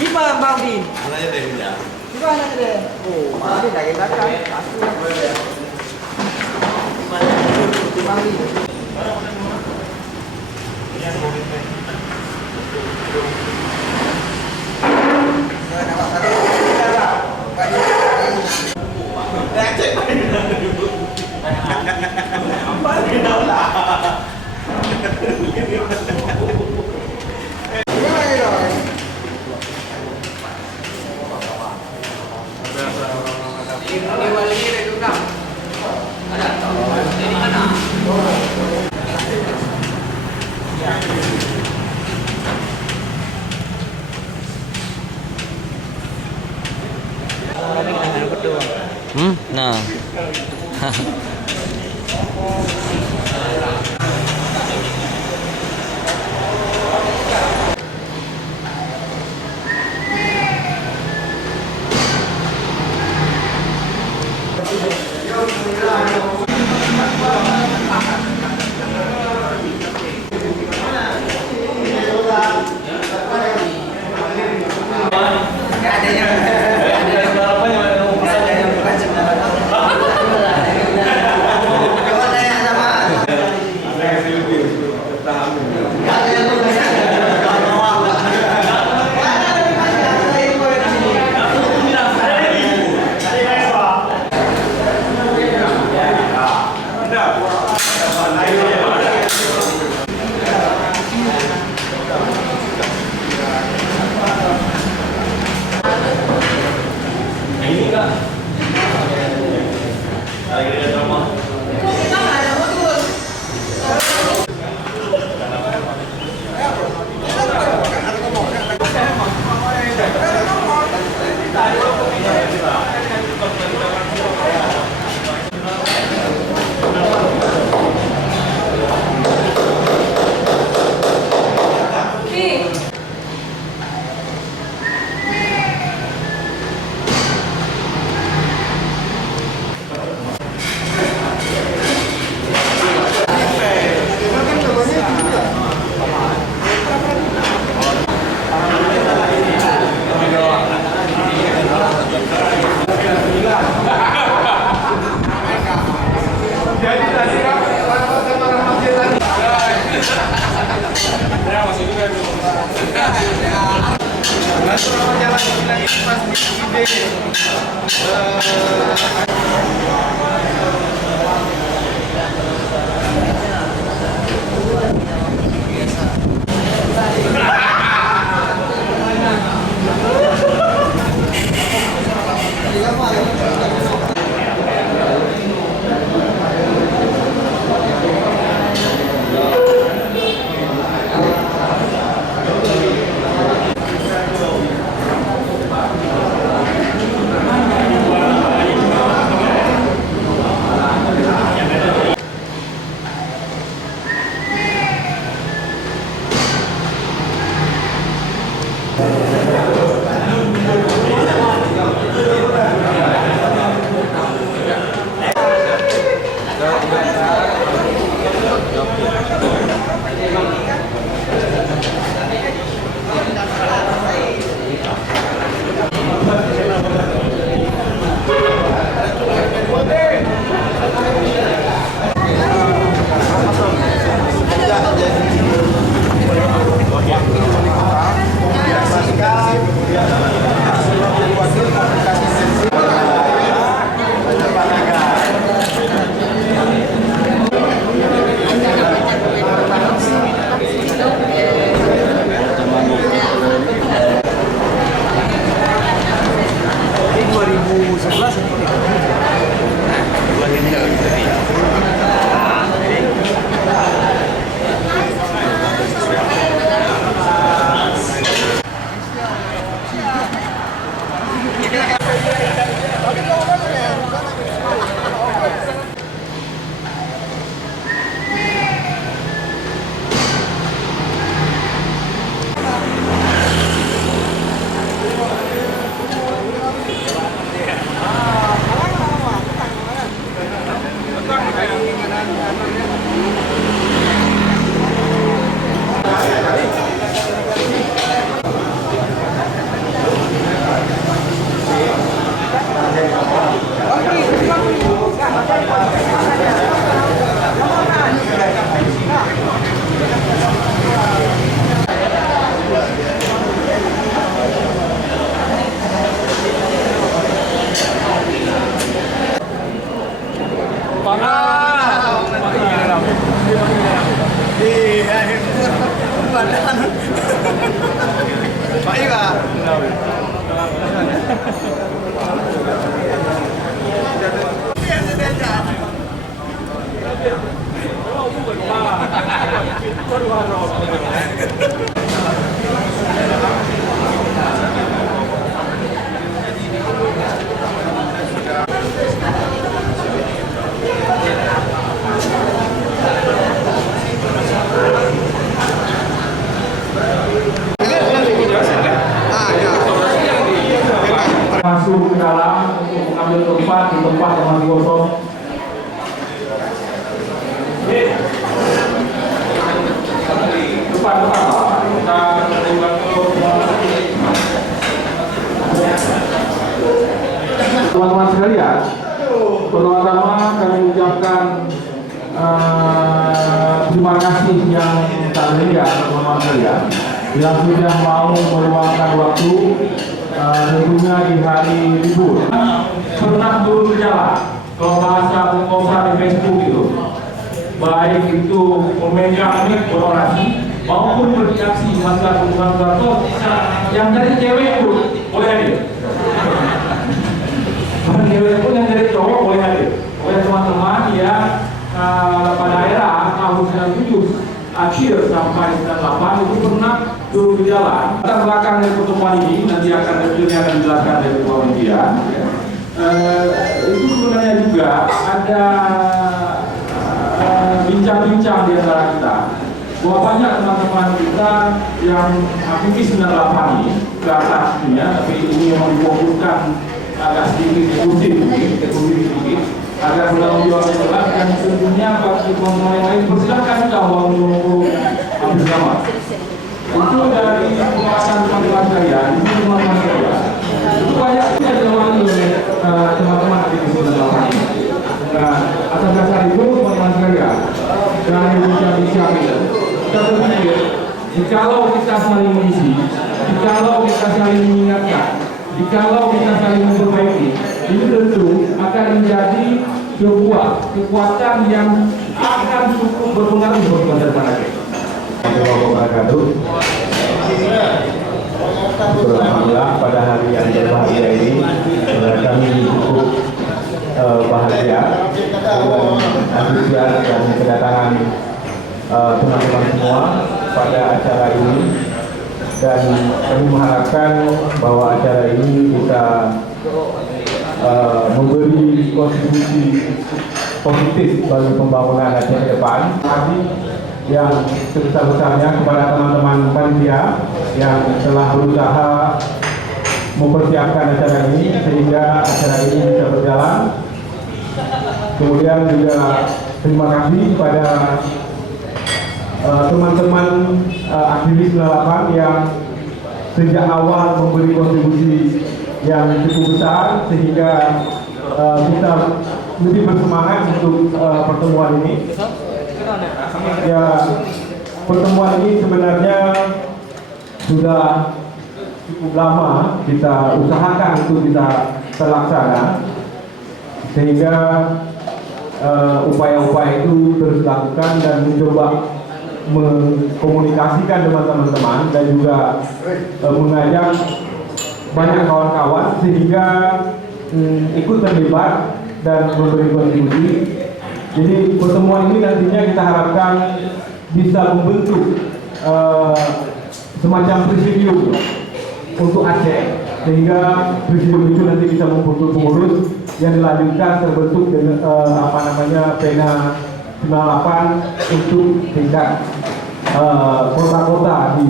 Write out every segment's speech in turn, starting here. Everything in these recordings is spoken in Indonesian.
Gimana Bang Din? Anaknya deh ya. Gimana deh? Oh, Bang Din lagi belakang. Pasti ya. Gimana Bang Din? Nah. Biasa Masuk ke dalam untuk mengambil tempat di tempat yang masih kosong. Depan. Teman-teman sekalian, pertama-tama kami ucapkan terima kasih yang tak terhingga teman-teman sekalian yang sudah mau meluangkan waktu tentunya di hari libur. Pernah turun ke jalan, kalau bahasa pengusaha di Facebook itu, baik itu memegang mic berorasi maupun beraksi masalah hubungan kantor, yang dari cewek pun boleh hadir. Cewek pun yang dari cowok boleh hadir. Oleh teman-teman yang pada era tahun 97 akhir sampai 98 itu pernah turun ke jalan. Latar belakang dari pertemuan ini nanti akan dijelaskan dari Ketua Media. Itu sebenarnya juga ada bincang-bincang di antara kita bahwa banyak teman-teman kita yang aktivis 98 ini ke atasnya, tapi ini memang difokuskan agak sedikit sedikit agar menjawab jelas dan tentunya bagi teman-teman yang lain persilakan jawab menunggu hampir sama. Itu dari pembahasan teman-teman sekalian, ini teman-teman sekalian. Itu banyak yang dilakukan oleh teman-teman aktivis 98 ini. Nah, atas dasar itu teman-teman sekalian, dari bincang-bincang itu kita berpikir, jikalau kita saling mengisi, jikalau kita saling mengingatkan, jikalau kita saling memperbaiki, ini tentu akan menjadi sebuah kekuatan yang akan cukup berpengaruh bagi masa depan kita. Alhamdulillah pada hari yang berbahagia ini kami cukup bahagia dengan antusias dan kedatangan teman-teman semua pada acara ini, dan kami mengharapkan bahwa acara ini bisa memberi kontribusi positif bagi pembangunan Aceh ke depan. Kami yang sebesar-besarnya kepada teman-teman panitia yang telah berusaha mempersiapkan acara ini sehingga acara ini bisa berjalan. Kemudian juga terima kasih pada teman-teman aktivis 98 yang sejak awal memberi kontribusi yang cukup besar sehingga kita lebih bersemangat untuk pertemuan ini. Ya, pertemuan ini sebenarnya sudah cukup lama kita usahakan untuk bisa terlaksana, sehingga upaya-upaya itu terus dilakukan dan mencoba mengkomunikasikan dengan teman-teman dan juga mengajak banyak kawan-kawan sehingga ikut terlibat dan memberi kontribusi. Jadi pertemuan ini nantinya kita harapkan bisa membentuk semacam presidium untuk Aceh, sehingga presidium itu nanti bisa membentuk pengurus yang dilanjutkan terbentuk dengan pena 98 untuk tingkat kota-kota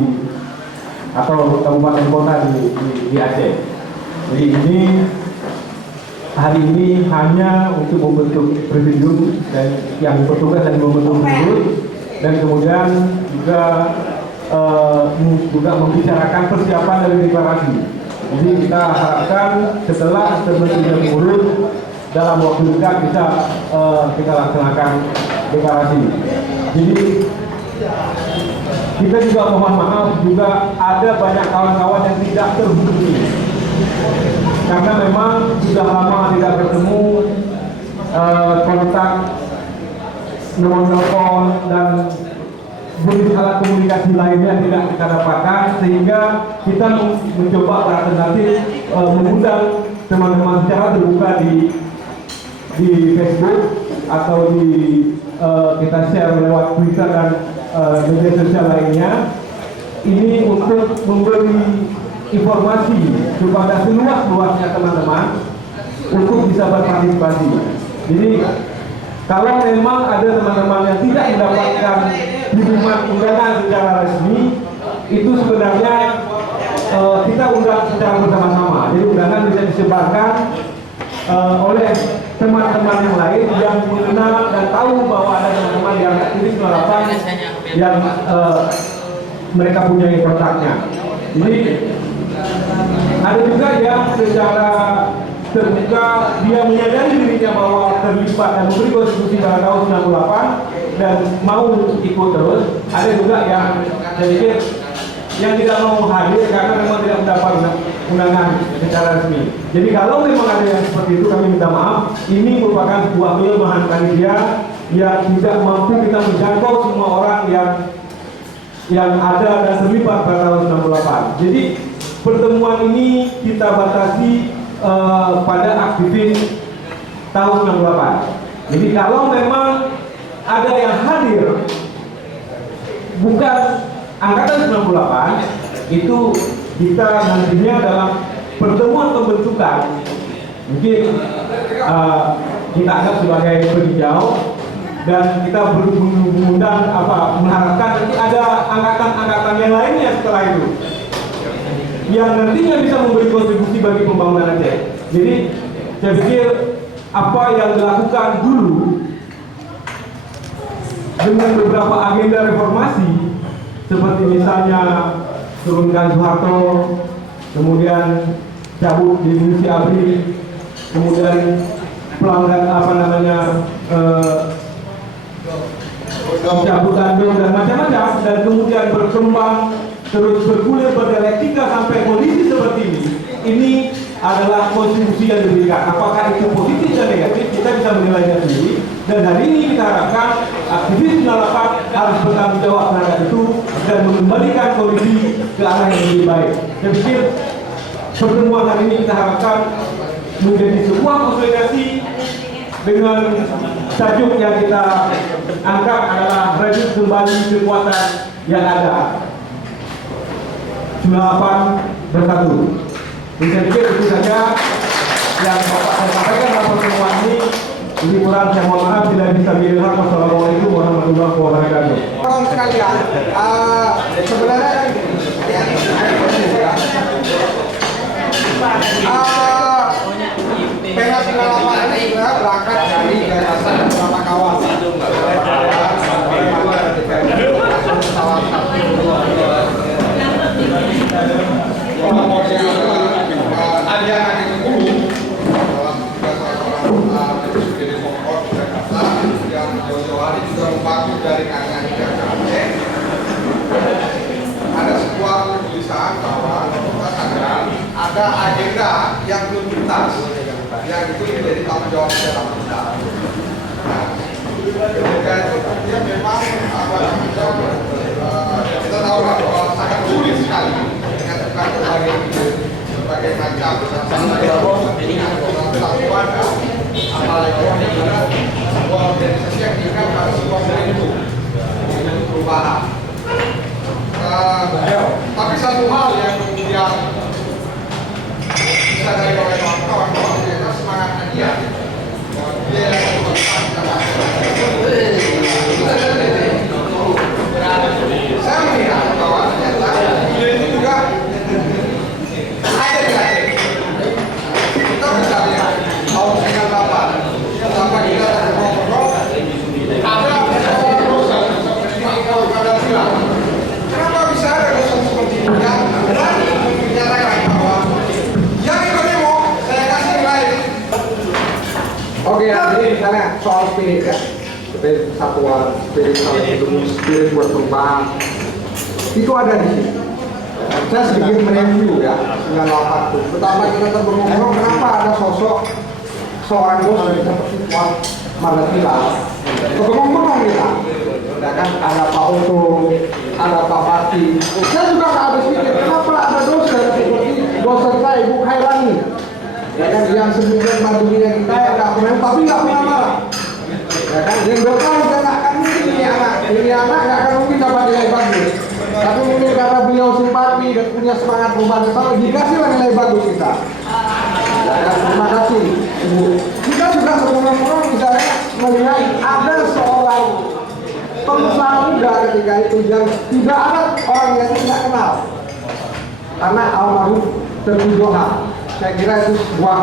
atau kabupaten kota di Aceh. Jadi ini hari ini hanya untuk membentuk presidium dan yang bertugas dan membentuk pengurus, dan kemudian juga membicarakan persiapan dari deklarasi. Jadi kita harapkan setelah terbentuknya pengurus dalam waktu dekat bisa kita laksanakan deklarasi. Jadi kita juga mohon maaf juga ada banyak kawan-kawan yang tidak terhubungi karena memang sudah lama tidak bertemu, kontak, nomor telepon dan alat komunikasi lainnya tidak kita dapatkan, sehingga kita mencoba beralternatif mengundang teman-teman secara terbuka di Facebook atau kita share lewat Twitter dan media sosial lainnya. Ini untuk memberi informasi kepada seluas-luasnya teman-teman untuk bisa berpartisipasi. Jadi kalau memang ada teman-teman yang tidak mendapatkan pengumuman undangan secara resmi, itu sebenarnya kita undang secara bersama-sama. Jadi undangan bisa disebarkan oleh teman-teman yang lain yang mengenal dan tahu bahwa ada teman-teman yang aktif melakukan yang mereka punya kontaknya. Jadi ada juga yang secara terbuka dia menyadari dirinya bahwa terlibat dan memberi kontribusi pada tahun 98 dan mau ikut terus. Ada juga yang saya pikir yang tidak mau hadir karena memang tidak mendapat undangan secara resmi. Jadi kalau memang ada yang seperti itu, kami minta maaf. Ini merupakan sebuah kelemahan panitia yang tidak mampu kita menjangkau semua orang yang ada dan terlibat pada tahun 98. Jadi pertemuan ini kita batasi pada aktivis tahun 68. Jadi kalau memang ada yang hadir bukan angkatan 98, itu kita nantinya dalam pertemuan pembentukan mungkin kita anggap sebagai peninjau dan kita mengundang mengharapkan nanti ada angkatan-angkatan yang lainnya setelah itu yang nantinya bisa memberi kontribusi bagi pembangunan Aceh. Jadi saya pikir apa yang dilakukan dulu dengan beberapa agenda reformasi seperti misalnya turunkan Soeharto, kemudian cabut definisi ABRI, kemudian pelanggaran pencabutan BEM dan macam-macam, dan kemudian berkembang terus bergulir berdialektika sampai kondisi seperti ini adalah kontribusi yang diberikan. Apakah itu positif dan negatif, kita bisa menilainya sendiri. Dan hari ini kita harapkan aktivis 98 harus bertanggung jawab terhadap itu dan mengembalikan kondisi ke arah yang lebih baik. Saya pikir pertemuan hari ini kita harapkan menjadi sebuah konsolidasi dengan tajuk yang kita angkat adalah redup kembali kekuatan yang ada. 98 bersatu. Jadi saya pikir itu saja yang Bapak saya sampaikan dalam pertemuan ini. Lebih kurang saya mohon maaf, tidak bisa dilihat. Wassalamualaikum warahmatullahi wabarakatuh. Orang sekalian, sebenarnya PH 98 ini sebenarnya berangkat dari gagasan beberapa kawan. Dari kalangan Aceh ada sebuah kegelisahan bahwa kita sadar ada agenda yang belum tuntas, yang itu menjadi tanggung jawab dalam kita. Ketika itu dia memang kita tahu bahwa sangat sulit sekali menyatukan berbagai macam persatuan, apalagi sebuah organisasi yang tinggal pada sebuah bentuk perubahan. Tapi satu hal yang kemudian bisa dari kawan-kawan bahwa ternyata semangatnya dia yang saya melihat bahwa ternyata dia itu juga ada di Aceh. Kita misalnya tahun 98 sampai kita ngobrol ada proses seperti ada bilang kenapa bisa ada proses seperti ini yang berani menyatakan bahwa yang ikut demo saya kasih nilai. Oke, jadi misalnya soal spirit ya, spirit persatuan, spirit saling bertemu, spirit buat perubahan itu ada di sini. Saya sedikit mereview ya 98 itu. Pertama kita ngobrol kenapa ada sosok seorang bos seperti Puan Margatila. Bengong kita. ya kan, ada Pak Oto, ada Pak Pati. Saya juga nggak habis pikir kenapa ada dosen seperti dosen saya Ibu Khairani, ya kan, yang sebelumnya bantu kita yang nggak pernah, tapi nggak pernah marah, ya kan, yang dokter juga nggak akan mungkin ini anak nggak akan mungkin dapat nilai bagus, tapi mungkin karena beliau simpati dan punya semangat membantu, dikasihlah nilai bagus kita. Ya, terima kasih Ibu. Kita juga seorang-orang misalnya melihat ada seorang pengusaha muda ketika itu yang tidak ada orang yang tidak kenal, karena almarhum Teuku Johan. Saya kira itu sebuah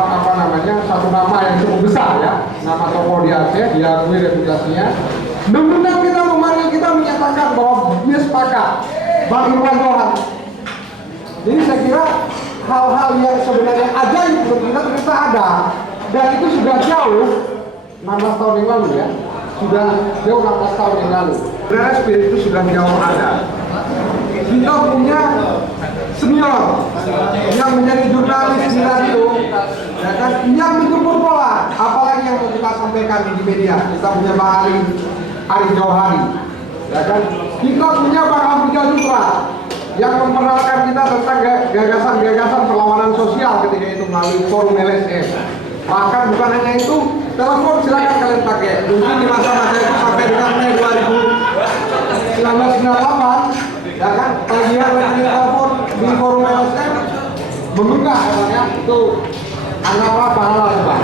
satu nama yang cukup besar ya, nama tokoh di Aceh, diakui reputasinya. Benar-benar kita memanggil, kita menyatakan bahwa dia sepakat Bang Irwan Johan. Jadi saya kira hal-hal yang sebenarnya ajaib untuk kita ternyata ada, dan itu sudah jauh 16 tahun yang lalu ya, sudah jauh 16 tahun yang lalu. Sebenarnya spirit itu sudah jauh ada. Kita punya senior yang menjadi jurnalis di radio, ya kan, yang menjemput bola, apalagi yang mau kita sampaikan di media. Kita punya Bang Ari Jauhari, ya kan, kita punya Bang Abdul Jutra yang memperkenalkan kita tentang gagasan-gagasan perlawanan sosial ketika itu melalui forum LSM. Bahkan bukan hanya itu, telepon silakan kalian pakai. Mungkin di masa-masa itu sampai dengan Mei 1998, ya kan, tagihan telepon di forum LSM menunggah katanya, itu anggaplah pahala coba.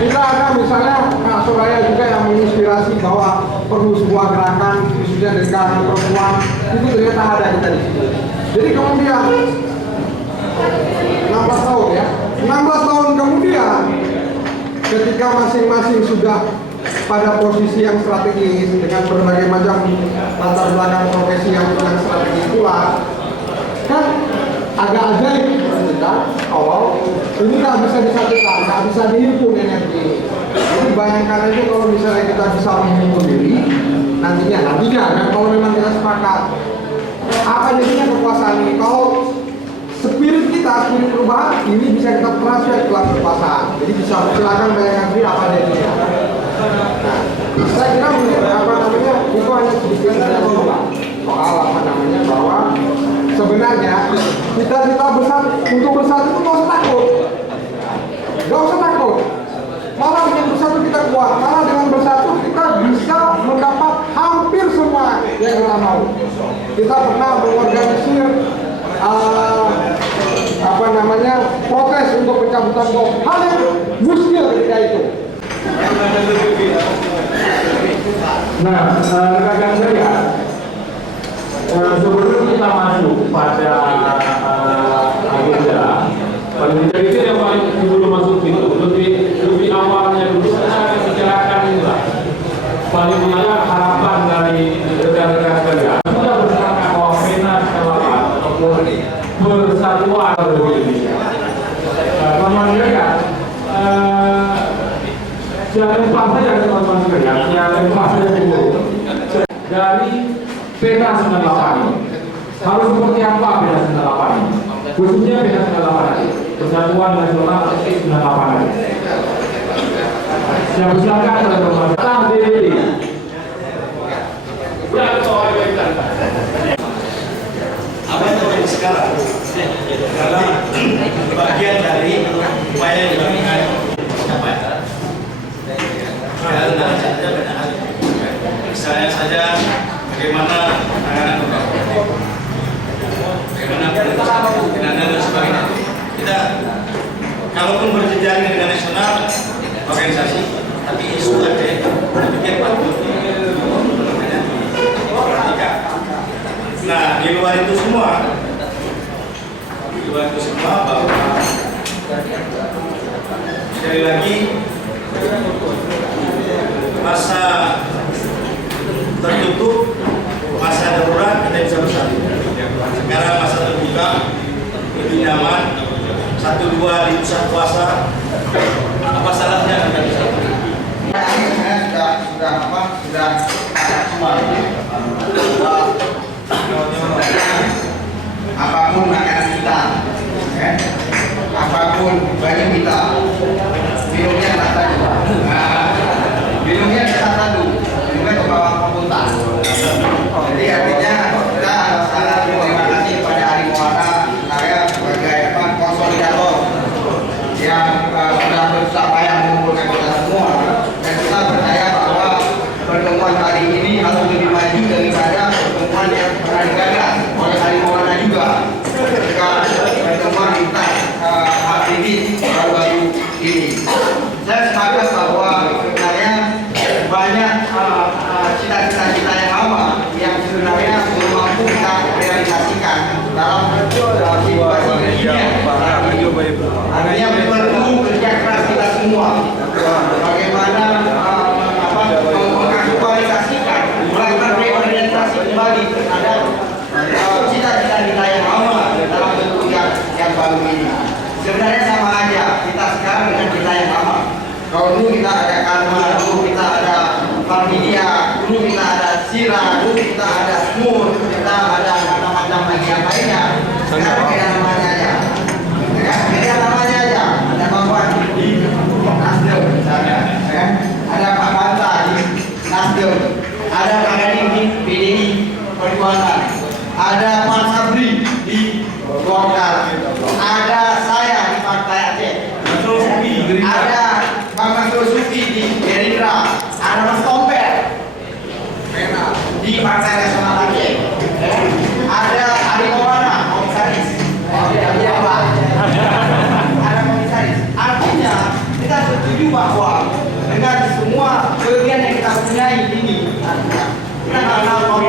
Kita ada misalnya Kak Soraya juga yang menginspirasi bahwa perlu sebuah gerakan khususnya dari kalangan perempuan, itu ternyata ada kita di situ. Jadi kemudian 16 tahun ya, 16 tahun kemudian ketika masing-masing sudah pada posisi yang strategis dengan berbagai macam latar belakang profesi yang strategis pula, kan agak ajaib kita awal ini nggak bisa disatukan, nggak bisa dihimpun energi. Jadi bayangkan aja kalau misalnya kita bisa menghimpun diri nantinya kan, kalau memang kita sepakat, apa jadinya kekuasaan ini? Kalau spirit perubahan ini bisa kita transfer ke dalam kekuasaan. Jadi bisa silakan bayangkan sendiri apa jadinya. Nah, saya kira mungkin itu hanya sedikit soal bahwa sebenarnya cita-cita besar untuk bersatu itu nggak usah takut, malah dengan bersatu kita kuat, malah dengan bersatu kita bisa mendapat hampir semua yang kita mau. Kita pernah mengorganisir protes untuk pencabutan bom, hal yang muskil ketika itu. Nah, rekan saya, sebelum kita masuk pada agenda, paling tidak itu yang paling sebelum masuk itu lebih awalnya dulu saya akan bicarakan ini lah. Paling tidak harapan dari rekan-rekan sekalian sudah bersepakat bahwa pena kelapan ataupun persatuan begini. Teman-teman ya, jangan lupa saja teman-teman sekalian, jangan lupa saja dulu dari pena 98 ini harus seperti apa pena 98 ini, khususnya pena 98 ini Persatuan Nasional 98 ini. Saya persilakan teman-teman datang DPD. Ya, apa yang terjadi sekarang adalah bagian dari upaya yang dilakukan misalnya saja bagaimana penanganan bagaimana penanganan dan sebagainya. Kita kalaupun berjejaring dengan nasional organisasi, tapi isu ada demikian patut diperhatikan. Nah, di luar itu semua bahwa sekali lagi masa tertutup, masa darurat kita bisa bersatu. Sekarang masa terbuka lebih nyaman, 1-2 di pusat kuasa, apa salahnya kita bisa? Sudah semua. Apapun makanan kita, apapun baju kita, minumnya rasa juga. Minumnya dalam situasi begini. Artinya perlu kerja keras kita semua. Bagaimana mengaktualisasikan, mereorientasi kembali terhadap cita-cita kita yang lama dalam bentuk yang baru ini. Sebenarnya sama aja kita sekarang dengan kita yang lama. Kalau dulu kita ada Karma, dulu kita ada Farmidia, dulu kita ada Sira, dulu kita ada Smur, kita ada macam-macam lagi yang lainnya. Sekarang beda namanya aja. Ya, beda namanya aja. Ada Bapak di Nasdem misalnya, ya. Ada Pak Banta di Nasdem, ada Pak Gading di PDI Perjuangan, ada Pak Sabri di Golkar, ada saya di Partai Aceh, ada Bang Masrul Sufi di Gerindra, ada Mas Tompel di Partai Nasional Aceh, ada Adi Maulana, komisaris, ada komisaris. Artinya kita setuju bahwa dengan semua kelebihan yang kita punyai ini, kita nggak tahu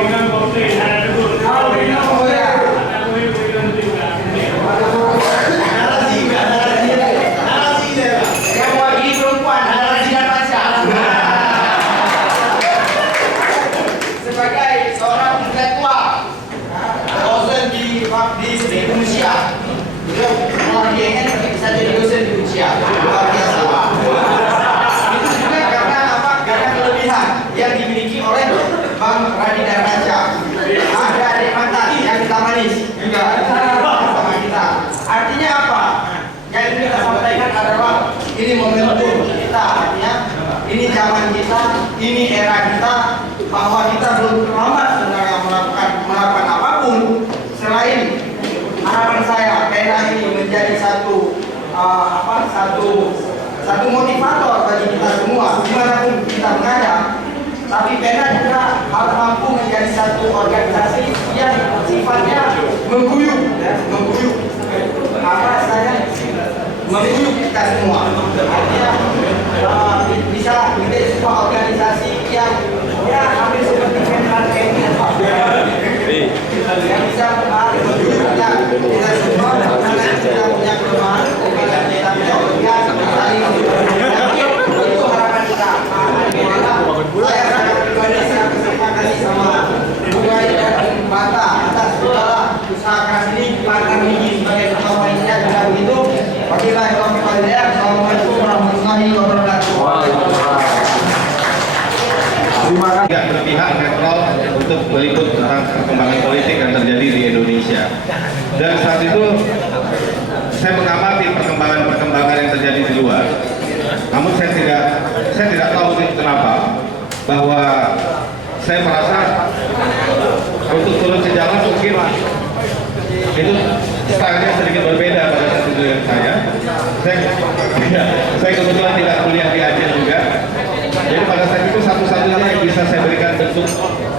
sebagai seorang ketua dosen di Indonesia, kalau dia ingin bisa jadi dosen di Indonesia, luar biasa. Itu juga karena apa? Karena kelebihan yang dimiliki oleh Bang Radi Darmaja. Ada adik mantan yang kita manis juga sama kita. Artinya apa? Yang ingin kita sampaikan adalah ini momentum kita, artinya ini zaman kita, ini era kita, bahwa kita belum terlambat sebenarnya melakukan apapun selain harapan saya PENA ini menjadi satu motivator bagi kita semua dimanapun kita berada. Tapi PENA juga harus mampu menjadi satu organisasi yang sifatnya mengguyur, mengguyur kita semua. Artinya bisa menjadi sebuah organisasi yang hampir seperti mental ini, yang bisa mengguyur kita semua karena kita punya kelemahan, kita punya kelebihan, saling itu harapan kita. Saya sangat pribadi sangat berterima kasih sama Bungai dan Bata atas segala usaha keras ini. Bahkan Migi sebagai ketua panitia juga begitu. Wabillahi taufiq wal hidayah. Assalamualaikum warahmatullahi wabarakatuh. Terima kasih. Tidak berpihak netral untuk meliput tentang perkembangan politik yang terjadi di Indonesia. Dan saat itu saya mengamati perkembangan yang terjadi di luar. Namun saya tidak tahu kenapa bahwa saya merasa untuk turun ke jalan mungkin itu stylenya sedikit berbeda pada saat itu dengan saya. Saya kebetulan tidak kuliah di Aceh juga. Jadi pada saat itu satu-satunya yang bisa saya berikan bentuk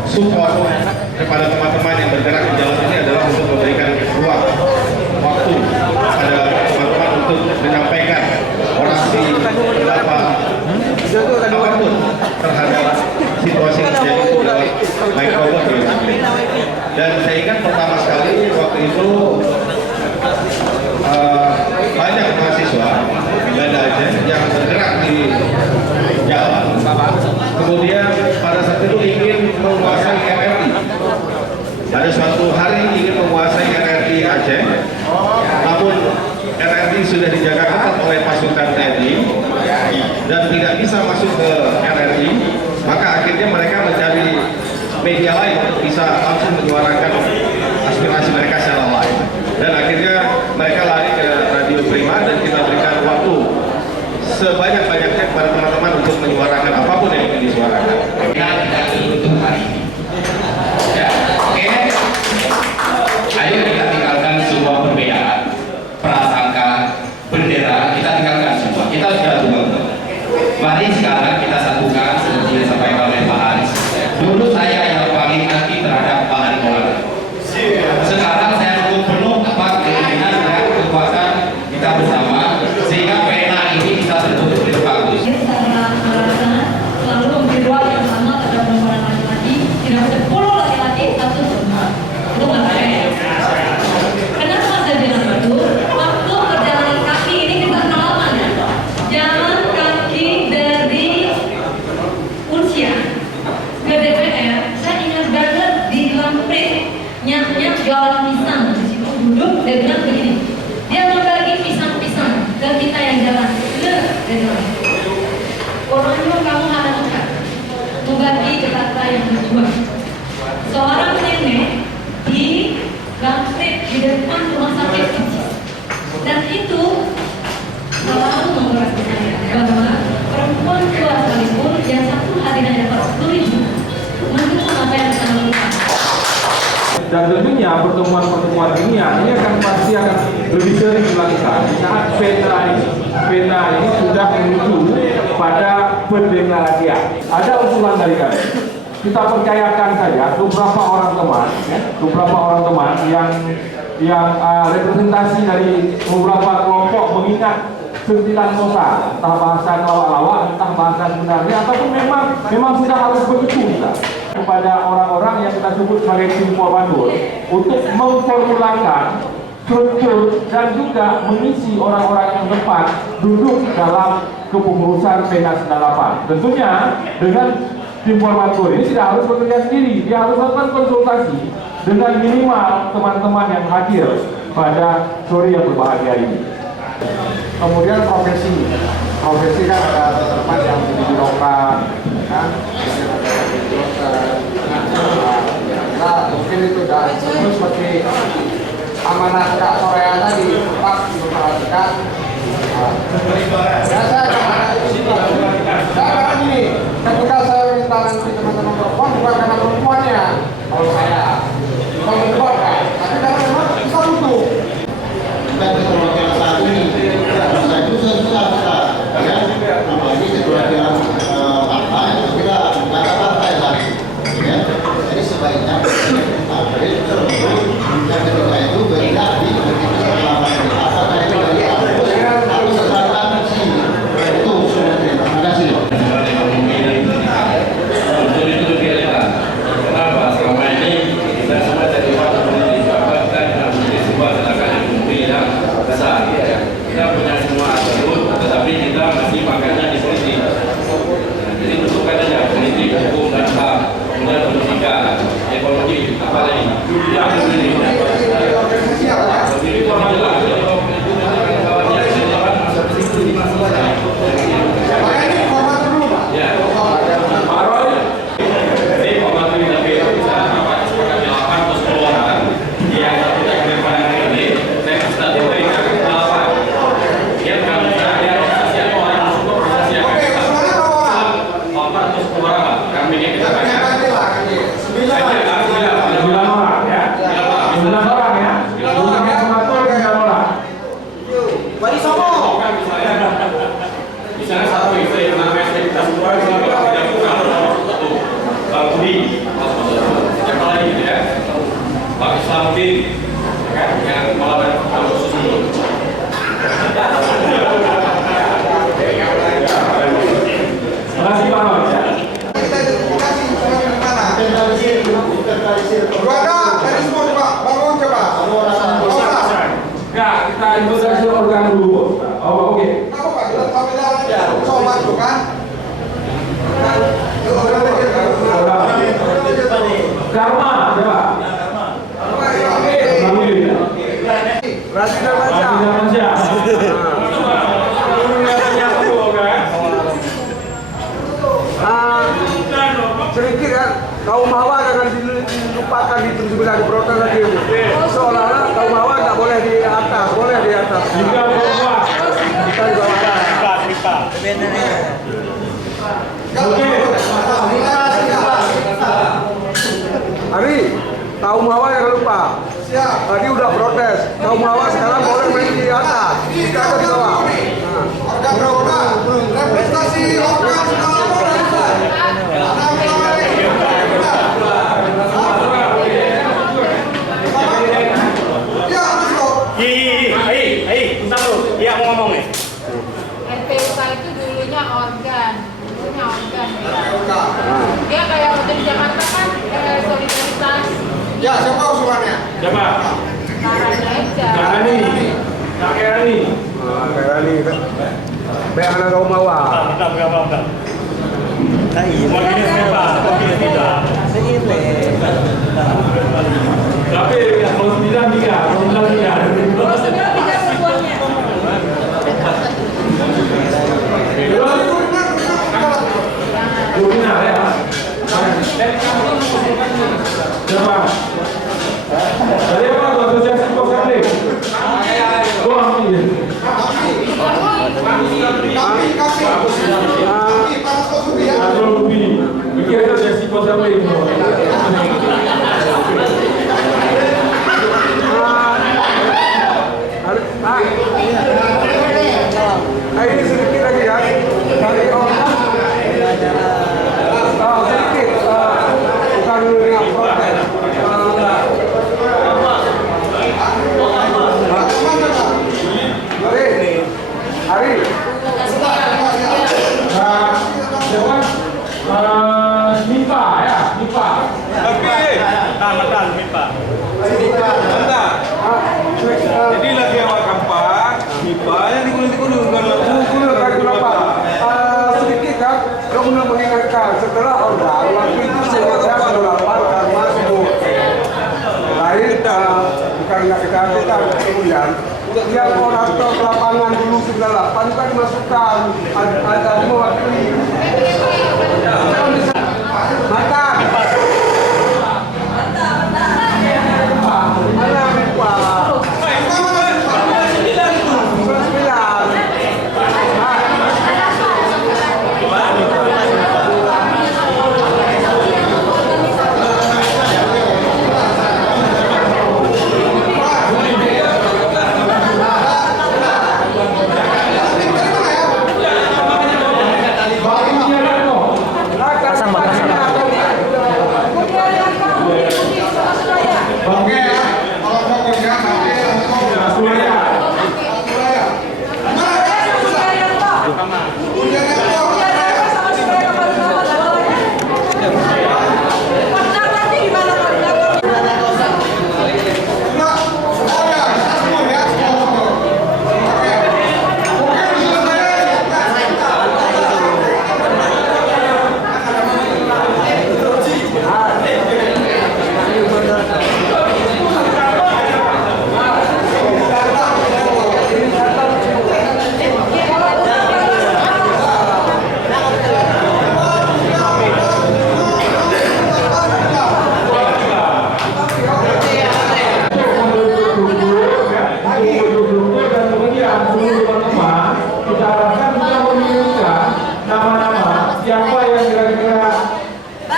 support kepada teman-teman yang bergerak di jalan ini adalah untuk memberikan ruang waktu pada teman-teman untuk menyampaikan orasi pendapat apapun terhadap situasi yang terjadi di dalam microphone di Indonesia. Dan saya ingat pertama sekali waktu itu banyak mahasiswa dari Aceh yang bergerak di jalan. Kemudian pada saat itu ingin menguasai RRI. Pada suatu hari ingin menguasai RRI Aceh, namun RRI sudah dijaga ketat oleh pasukan TNI dan tidak bisa masuk ke RRI. Maka akhirnya mereka mencari media lain untuk bisa langsung menyuarakan aspirasi mereka secara live. Dan akhirnya mereka lari ke Radio Prima dan kita berikan waktu sebanyak-banyaknya kepada teman-teman untuk menyuarakan apapun yang ingin disuarakan. Kita tidak untuk hari ini. Ya, oke. Ayo kita tinggalkan semua perbedaan, prasangka, bendera, kita tinggalkan semua. Kita sudah tua. Mari sekarang kita satukan seperti yang disampaikan oleh Pak Haris. Dulu saya yang paling anti terhadap Pak Haris Maulana. Sekarang saya dukung penuh keinginan dan kekuatan kita bersama sehingga PENA ini bisa terbentuk di depan. duduk, dia bilang begini, dia membagi pisang-pisang ke kita yang jalan. Dia bilang, orangnya kamu ada angkat, membagi Jakarta yang berjuang. Seorang nenek di Gangstep di depan rumah sakit Persis, dan itu selalu menguras saya bahwa perempuan tua sekalipun yang satu hari hanya dapat 10.000 mendukung apa yang kita lakukan. Dan tentunya pertemuan-pertemuan ini akan pasti akan lebih sering dilakukan di saat pena ini sudah menuju pada pendeklarasian. Ada usulan dari kami. Kita percayakan saja beberapa orang teman yang representasi dari beberapa kelompok mengingat sentilan kota, entah bahasa lawak-lawak, entah bahasa sebenarnya, ataupun memang sudah harus begitu kita kepada orang-orang yang kita sebut sebagai tim formatur untuk memformulakan struktur dan juga mengisi orang-orang yang tepat duduk dalam kepengurusan Pena 98. Tentunya dengan tim formatur ini tidak harus bekerja sendiri, dia harus melakukan konsultasi dengan minimal teman-teman yang hadir pada sore yang berbahagia ini. Kemudian profesi kan ada teman yang di birokrat, kan? Nah, mungkin itu dan itu seperti amanah Kak Soraya tadi, Pak memperhatikan. Saya gini, ketika saya minta nanti teman-teman perempuan bukan karena perempuannya, kalau saya membuat kan, tapi karena memang kita butuh. Bukan keterwakilan saat ini, saya itu susah ya, apalagi keterwakilan partai, kita nggak ada partai lagi, ya. Jadi sebaiknya partai terbentuk dan ketika itu bergerak di selama ini. Apakah itu dari atau sekarang sih itu sudah terima kasih. Untuk itu kita kenapa selama ini kita semua dari kita menjadi sebuah tenaga ekonomi yang besar. Kita punya semua atribut, tetapi kita masih pakainya di politik. Jadi bentukkan saja politik, hukum dan ham, kemudian pendidikan, ekonomi, apa lagi? Yang ini. Sedikit kan, kaum hawa jangan dilupakan di protes lagi. Seolah-olah kaum hawa nggak boleh di atas, boleh di atas. Juga bawah. Kita di bawah. Ari, kaum hawa jangan lupa. Tadi udah protes, kaum hawa sekarang boleh main di atas. Kita ada di bawah. Representasi organ Iya mau ngomong nih. RPUK itu dulunya organ ya. Dia kayak waktu di Jakarta kan solidaritas. Ya, siapa usulannya? Siapa? Karani. Karani. Baik anak kaum hawa. Bentar. Semua ini siapa? Tidak. Tapi kalau 9 3, kita kemudian yang orang ke lapangan dulu 98 juga dimasukkan ada mewakili mantap.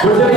Bersama